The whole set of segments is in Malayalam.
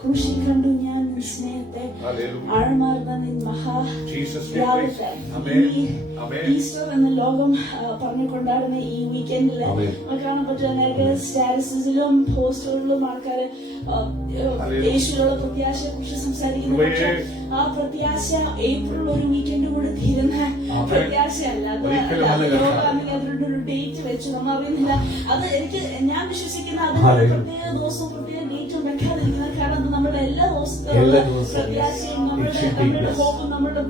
ക്രൂശിൽ കണ്ടു ഞാൻ സ്നേഹത്തെ, ആഴമാർന്ന നിൻ മഹായാഗത്തെ. ഈസ്റ്റർ എന്ന ലോകം പറഞ്ഞു കൊണ്ടാടുന്ന ഈ വീക്കെൻഡില് കാണാൻ പറ്റുന്ന സ്റ്റാറ്റസിലും പോസ്റ്ററുകളിലും ആൾക്കാര് യേശുവിലുള്ള പ്രത്യാശയെ കുറിച്ച് സംസാരിക്കുന്നു. പക്ഷെ ആ പ്രത്യാശ ഏപ്രിൽ ഒരു വീക്കെൻഡ് കൂടെ തീരുന്ന പ്രത്യാശയല്ല. അതിനൊരു ഡേറ്റ് വെച്ചു നമ്മൾ അറിയുന്നില്ല. അത് ഞാൻ വിശ്വസിക്കുന്ന അതിന് പ്രത്യേക ദിവസവും പ്രത്യേക ഡേറ്റും വെക്കാതിരിക്കുന്നത്. കാരണം അത് നമ്മുടെ എല്ലാ ദിവസവും പ്രത്യാശയും നമ്മുടെ ഹോപ്പും നമ്മുടെ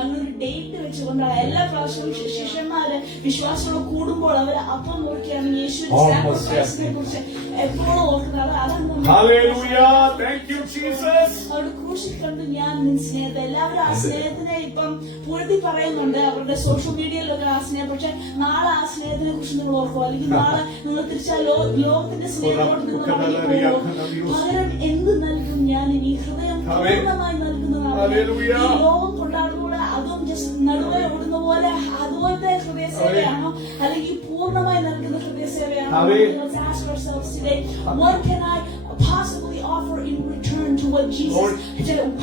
അങ്ങനൊരു ഡേറ്റ് വെച്ചുകൊണ്ടാണ് എല്ലാ പ്രാവശ്യവും ശിഷ്യന്മാര് വിശ്വാസത്തോടെ കൂടുമ്പോൾ അവർ അപ്പം നോക്കിയാണ് യേശുവിനെ കുറിച്ച് എപ്പോഴും ഓർക്കുന്നത്. അവരുടെ ക്രൂശിൽ കണ്ടു ഞാൻ നിൻ സ്നേഹത്തെ. എല്ലാവരും ആ സ്നേഹത്തിനെ ഇപ്പം പൂഴ്ത്തി പറയുന്നുണ്ട് അവരുടെ സോഷ്യൽ മീഡിയയിലൊക്കെ ആ സ്നേഹം. പക്ഷെ നാളെ ആ സ്നേഹത്തിനെ കുറിച്ച് നിങ്ങൾ ഓർക്കുക, അല്ലെങ്കിൽ നാളെ നിങ്ങൾ തിരിച്ചാ ലോകത്തിന്റെ സ്നേഹത്തോട് നിങ്ങൾ പകരം എന്ത് നൽകും ഞാൻ ഇനി? ഹൃദയം പൂർണ്ണമായി നൽകുന്നതാണ്. ഈ ലോകം കൊണ്ടാടുകൂടെ അതും ജസ്റ്റ് നടുവെ ഓടുന്ന പോലെ അതുപോലത്തെ ഹൃദയസേവയാണോ, അല്ലെങ്കിൽ പൂർണ്ണമായി നൽകുന്ന ഹൃദയസേവയാണോ? What can I possibly offer in return to what Jesus,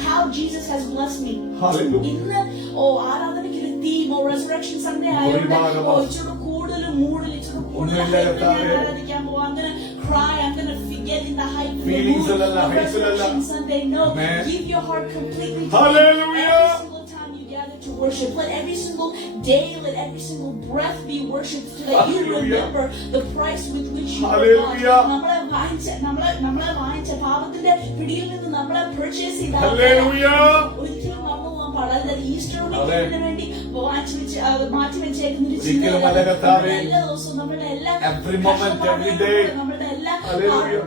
how Jesus has blessed me? ഇന്ന് ആരാധനയ്ക്ക് തീം resurrection Sunday ആയതുകൊണ്ട് ഇച്ചിരി കൂടുതൽ മൂഡിൽ ഇച്ചിരി കൂടുതൽ ആരാധിക്കാൻ പോവാം. അങ്ങനെ cry, I'm going to get in the hype resurrection Sunday. No, give your heart completely to Hallelujah. every single time you gather to worship. Let every single day, let every single breath be worshipped, so that you remember the price with which you were bought. നമ്മളെ വാങ്ങിച്ച പാപത്തിന്റെ പിടിയിൽ നിന്ന് നമ്മളെ purchase ചെയ്ത ഒരിക്കലും മറന്നു പോകാൻ പാടില്ല. ഈസ്റ്റർ വീക്കിന് വേണ്ടി മാറ്റി വെച്ചേക്കുന്ന ഒരു ചിന്തയല്ല. എല്ലാ ദിവസവും നമ്മുടെ എല്ലാ നമ്മുടെ എല്ലാ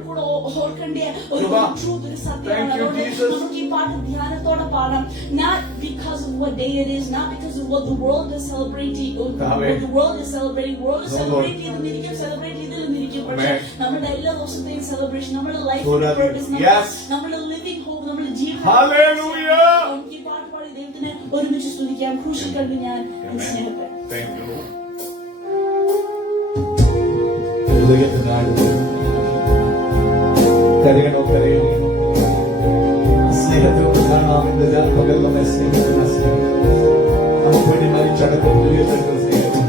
കൂടെ ഓർക്കേണ്ട ഒരു ട്രൂത്ത്, ഒരു സത്യമാണ്. നമുക്ക് ഈ പാട്ട് ധ്യാനത്തോടെ പാടാം. Not because of what day it is, not because of what the world is celebrating. What the world is celebrating. World is celebrating ചെയ്തിരിക്കും, celebrate ചെയ്തിരിക്കും. പക്ഷേ നമ്മുടെ എല്ലാ ദിവസത്തെയും celebration, നമ്മുടെ ലൈഫിന്റെ purpose, നമ്മുടെ living hope, നമ്മുടെ ജീവിതം. നമുക്ക് ഈ പാട്ട് പാടി ദൈവത്തിനെ ഒരുമിച്ച് സ്തുതിക്കാം. ക്രൂശിൽ കണ്ടു ഞാൻ സ്നേഹത്തെ. കരയണോ കരയണോ സ്നേഹത്തിനോട് കാണാം. പകർന്ന സ്നേഹത്തിന് നമുക്ക് വേണ്ടി മരിച്ചടക്കം ഉയർത്തേണ്ട സ്നേഹം.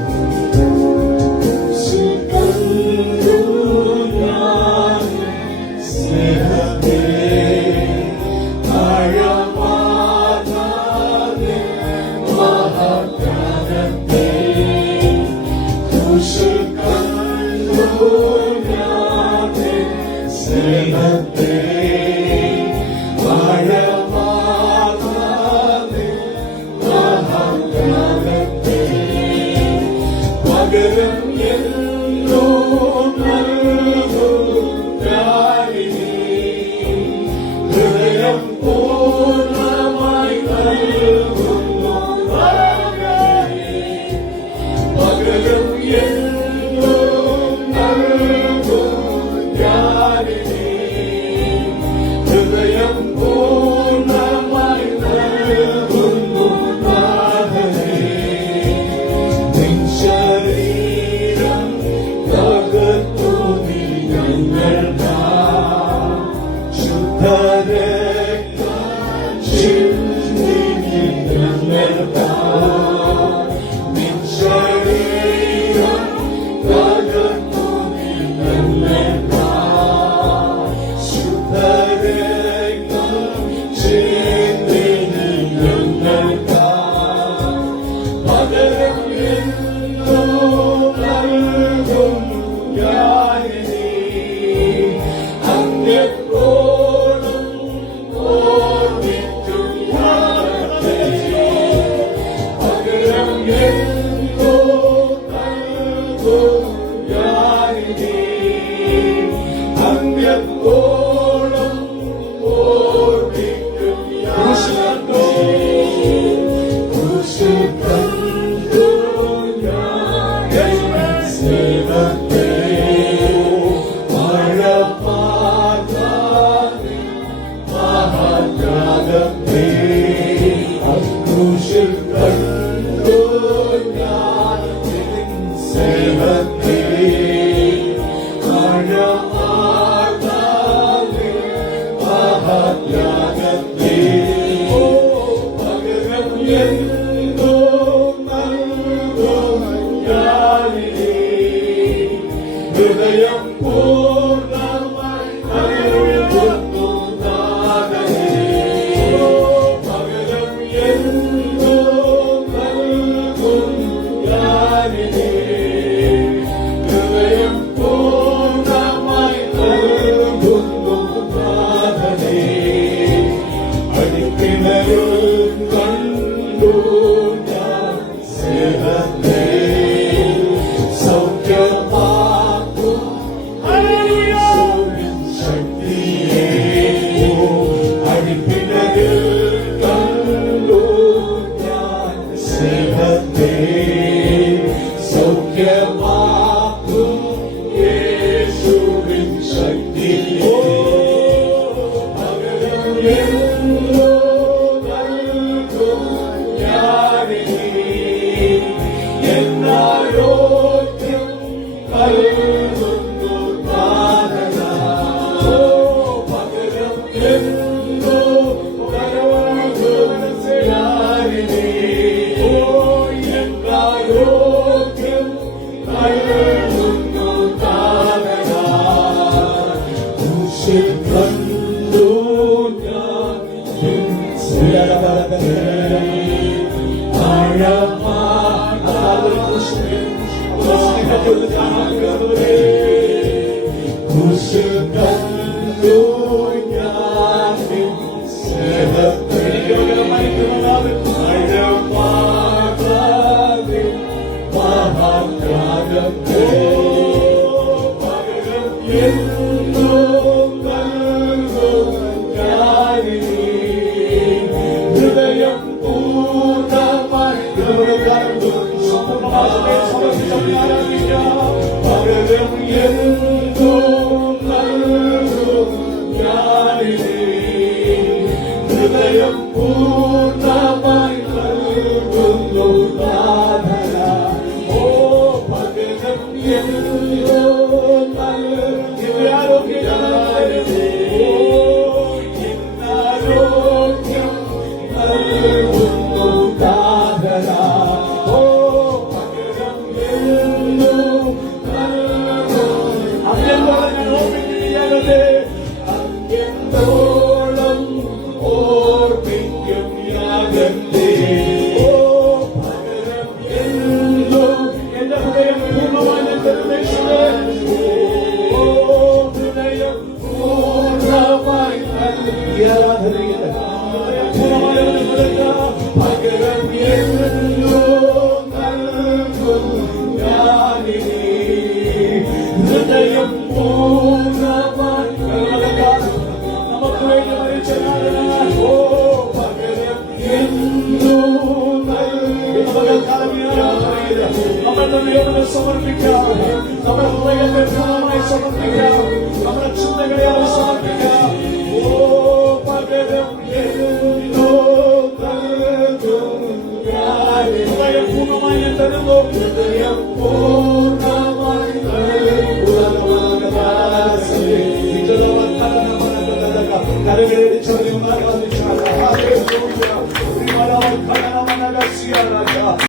സ്നേഹത്തെ Say ഹൃദയം പൂർണ്ണമായി നൽകുന്നു നാഥനേ. പകരം എന്തോ നൽകും ഞാനിതേ. ഹൃദയം പൂർണ്ണമായി നൽകുന്നു നാഥനേ. അടിക്കിണരിൽ കണ്ടു ഞാൻ സ്നേഹത്തെ സൗഖ്യമാക്കും യേശുവിൻ ശക്തിയെ. അടിക്കിണരിൽ കണ്ടു ഞാൻ സ്നേഹത്തെ സൗഖ്യമാക്കും യേശുവിൻ ശക്തിയെ. എന്നാരോഗ്യം നൽകുന്നു നാഥനാ. പകരം എന്തോ ഞാനിതേ. എന്നാരോഗ്യം നൽകുന്നു നാഥനാ. ക്രൂശിൽ കണ്ടു ഞാൻ നിൻ സ്നേഹത്തെ. ക്രൂശിൽ കണ്ടു ഞാൻ നിൻ സ്നേഹത്തെ. മഹാത്യാഗത്തെ. പകരം എന്തോ നൽകും ഞാനിതേ. ഹൃദയം പൂർണ്ണമായി പകരം എന്തോ നൽകും ഞാനിതേ. ഹൃദയം പൂർണ്ണമായി നൽകുന്നു നാഥനാ. ഓ പകരം എന്തോ നൽകും ആരോഗ്യം. എന്നാരോഗ്യം നൽകുന്നു നാഥനാ. ഓ പകരം എന്തോ അന്ത്യത്തോളം ഓർപ്പിക്കും യാഗത്തെ. ഓ പകരം എന്തോ എന്റെ ഹൃദയം പൂർണ്ണമായി തരുന്നേശ്വരേ. ഓ ഹൃദയം പൂർണ്ണമായി നൽകിയാധരിക. പകരം എന്തോ നൽകും ഞാനിതേ. ഹൃദയം പൂർണ്ണമായി നമുക്ക് വേണ്ടി മരിച്ച നാഥനാ. ഓ പകരം എന്തോ നമ്മൾ ദൈവത്തെ സമർപ്പിക്കാം. നമ്മുടെ ഹൃദയത്തെ പൂർണ്ണമായി സമർപ്പിക്കാം. നമ്മുടെ ചിന്തകളെ സമർപ്പിക്കാം. ഓ പകരം എന്തോ നൽകും ഞാനിതേ. ഹൃദയം പൂർണ്ണമായി തരുന്നു. ഹൃദയം